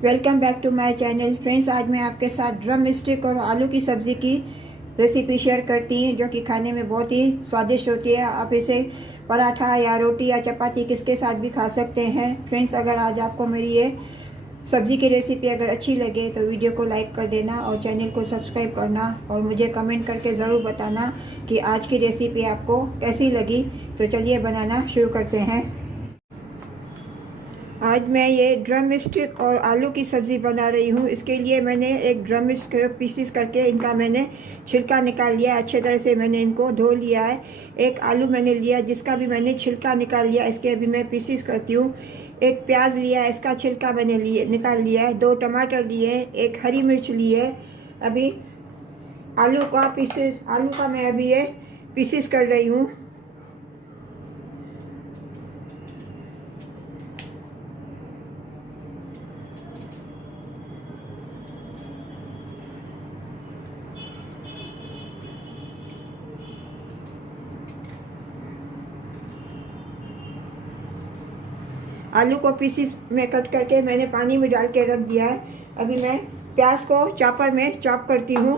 Welcome back to my channel friends. आज मैं आपके साथ ड्रम स्टिक और आलू की सब्ज़ी की रेसिपी शेयर करती हूँ, जो कि खाने में बहुत ही स्वादिष्ट होती है। आप इसे पराठा या रोटी या चपाती किसके साथ भी खा सकते हैं। फ्रेंड्स, अगर आज आपको मेरी ये सब्ज़ी की रेसिपी अगर अच्छी लगे तो वीडियो को लाइक कर देना और चैनल को सब्सक्राइब करना और मुझे कमेंट करके ज़रूर बताना कि आज की रेसिपी आपको कैसी लगी। तो चलिए बनाना शुरू करते हैं। आज मैं ये ड्रम स्टिक और आलू की सब्ज़ी बना रही हूँ। इसके लिए मैंने एक ड्रम स्टिक पीसीस करके इनका मैंने छिलका निकाल लिया। अच्छे तरह से मैंने इनको धो लिया है। एक आलू मैंने लिया जिसका भी मैंने छिलका निकाल लिया। इसके अभी मैं पीसीस करती हूँ। एक प्याज लिया, इसका छिलका मैंने निकाल लिया है। 2 टमाटर लिए, एक हरी मिर्च ली है। अभी आलू का मैं अभी ये पीसीस कर रही हूँ। आलू को पीसीस में कट करके मैंने पानी में डाल के रख दिया है। अभी मैं प्याज को चॉपर में चॉप करती हूँ।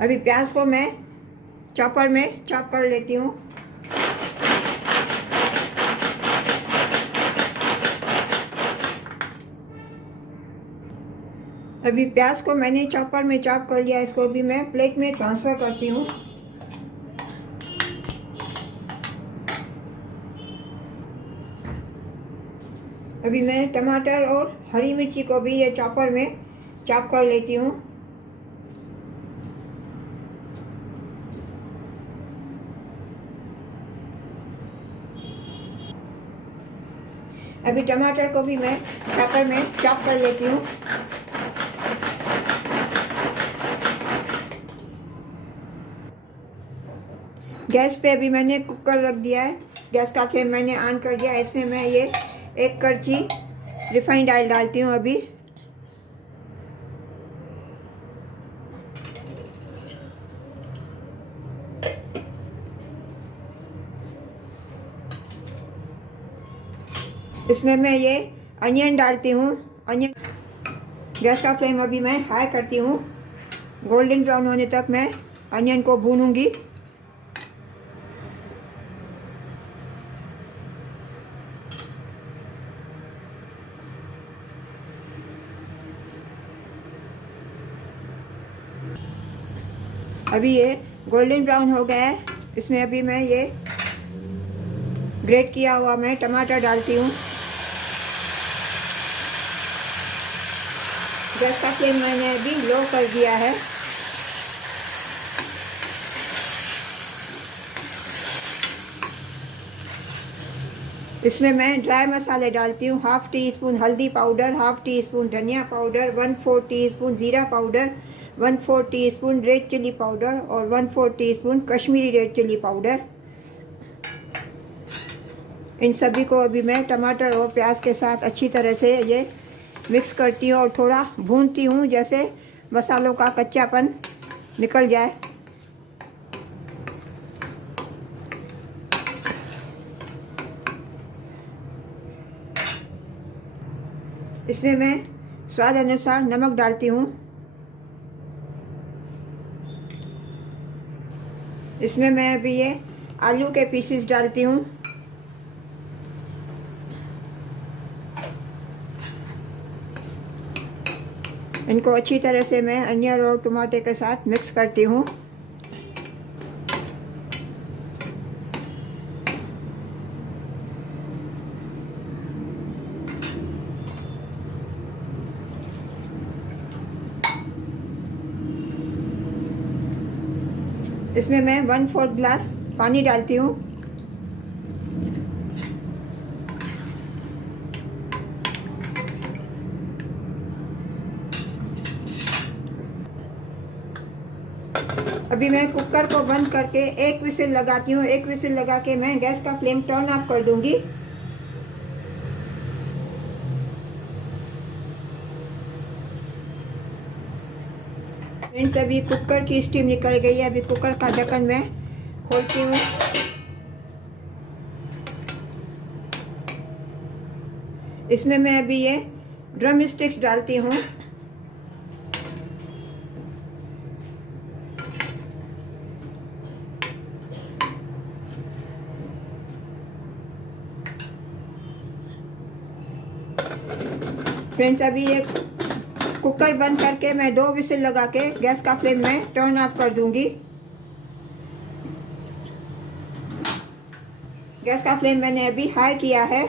अभी प्याज को मैं चॉपर में चॉप कर लेती हूँ। अभी प्याज को मैंने चॉपर में चॉप कर लिया। इसको भी मैं प्लेट में ट्रांसफ़र करती हूँ। अभी मैं टमाटर और हरी मिर्ची को भी ये चॉपर में चॉप कर लेती हूँ। अभी टमाटर को भी मैं चॉपर में चॉप कर लेती हूँ। गैस पे अभी मैंने कुकर रख दिया है। गैस का फ्लेम मैंने ऑन कर दिया। इसमें मैं ये 1 करछी रिफाइंड ऑयल डालती हूँ। अभी इसमें मैं ये अनियन डालती हूँ। अनियन गैस का फ्लेम अभी मैं हाई करती हूँ। गोल्डन ब्राउन होने तक मैं अनियन को भूनूंगी। अभी ये गोल्डन ब्राउन हो गया है। इसमें अभी मैं ये ग्रेट किया हुआ मैं टमाटर डालती हूँ। गैस का फ्लेम मैंने अभी लो कर दिया है। इसमें मैं ड्राई मसाले डालती हूँ। 1/2 टीस्पून हल्दी पाउडर, 1/2 टीस्पून धनिया पाउडर, 1/4 टीस्पून जीरा powder, 1/4 teaspoon red chilli powder और 1/4 teaspoon Kashmiri red chilli powder. इन सभी को अभी मैं टमाटर और प्याज के साथ अच्छी तरह से ये मिक्स करती हूँ और थोड़ा भूनती हूँ, जैसे मसालों का कच्चापन निकल जाए। इसमें मैं स्वाद अनुसार नमक डालती हूँ। इसमें मैं अभी ये आलू के पीसेस डालती हूँ। इनको अच्छी तरह से मैं अनियन और टमाटर के साथ मिक्स करती हूँ। इसमें मैं 1/4 ग्लास पानी डालती हूँ। अभी मैं कुकर को बंद करके 1 विसिल लगाती हूँ। 1 विसिल लगा के मैं गैस का फ्लेम टर्न ऑफ कर दूंगी। फ्रेंड्स अभी कुकर की स्टीम निकल गई है। अभी कुकर का ढक्कन मैं खोलती हूँ। इसमें मैं अभी ये ड्रम स्टिक्स डालती हूँ। फ्रेंड्स अभी ये कुकर बंद करके मैं 2 विसिल लगा के गैस का फ्लेम मैं टर्न ऑफ कर दूंगी। गैस का फ्लेम मैंने अभी हाई किया है।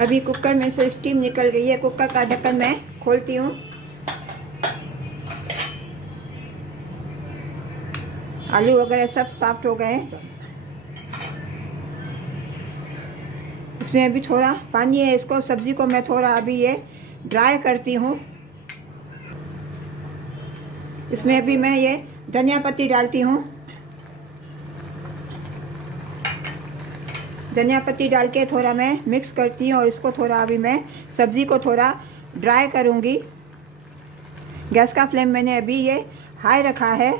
अभी कुकर में से स्टीम निकल गई है। कुकर का ढक्कन मैं खोलती हूँ। आलू वगैरह सब सॉफ्ट हो गए हैं। इसमें अभी थोड़ा पानी है। इसको सब्जी को मैं थोड़ा अभी ये ड्राई करती हूँ। इसमें अभी मैं ये धनिया पत्ती डालती हूँ। धनिया पत्ती डाल के थोड़ा मैं मिक्स करती हूँ और इसको थोड़ा अभी मैं सब्ज़ी को थोड़ा ड्राई करूँगी। गैस का फ्लेम मैंने अभी ये हाई रखा है।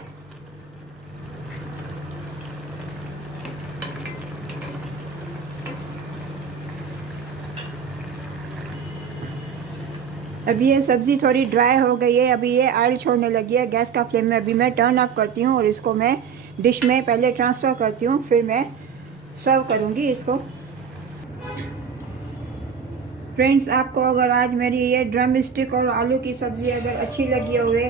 अभी ये सब्ज़ी थोड़ी ड्राई हो गई है। अभी ये ऑयल छोड़ने लगी है। गैस का फ्लेम में अभी मैं टर्न ऑफ करती हूँ और इसको मैं डिश में पहले ट्रांसफ़र करती हूँ, फिर मैं सर्व करूँगी इसको। फ्रेंड्स आपको अगर आज मेरी ये ड्रम स्टिक और आलू की सब्ज़ी अगर अच्छी लगी हुए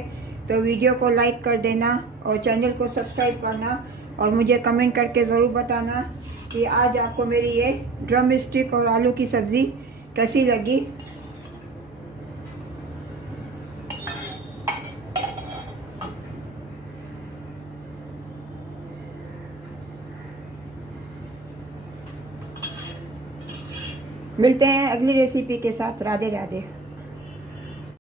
तो वीडियो को लाइक कर देना और चैनल को सब्सक्राइब करना और मुझे कमेंट करके ज़रूर बताना कि आज आपको मेरी ये ड्रम स्टिक और आलू की सब्ज़ी कैसी लगी। मिलते हैं अगली रेसिपी के साथ। राधे राधे।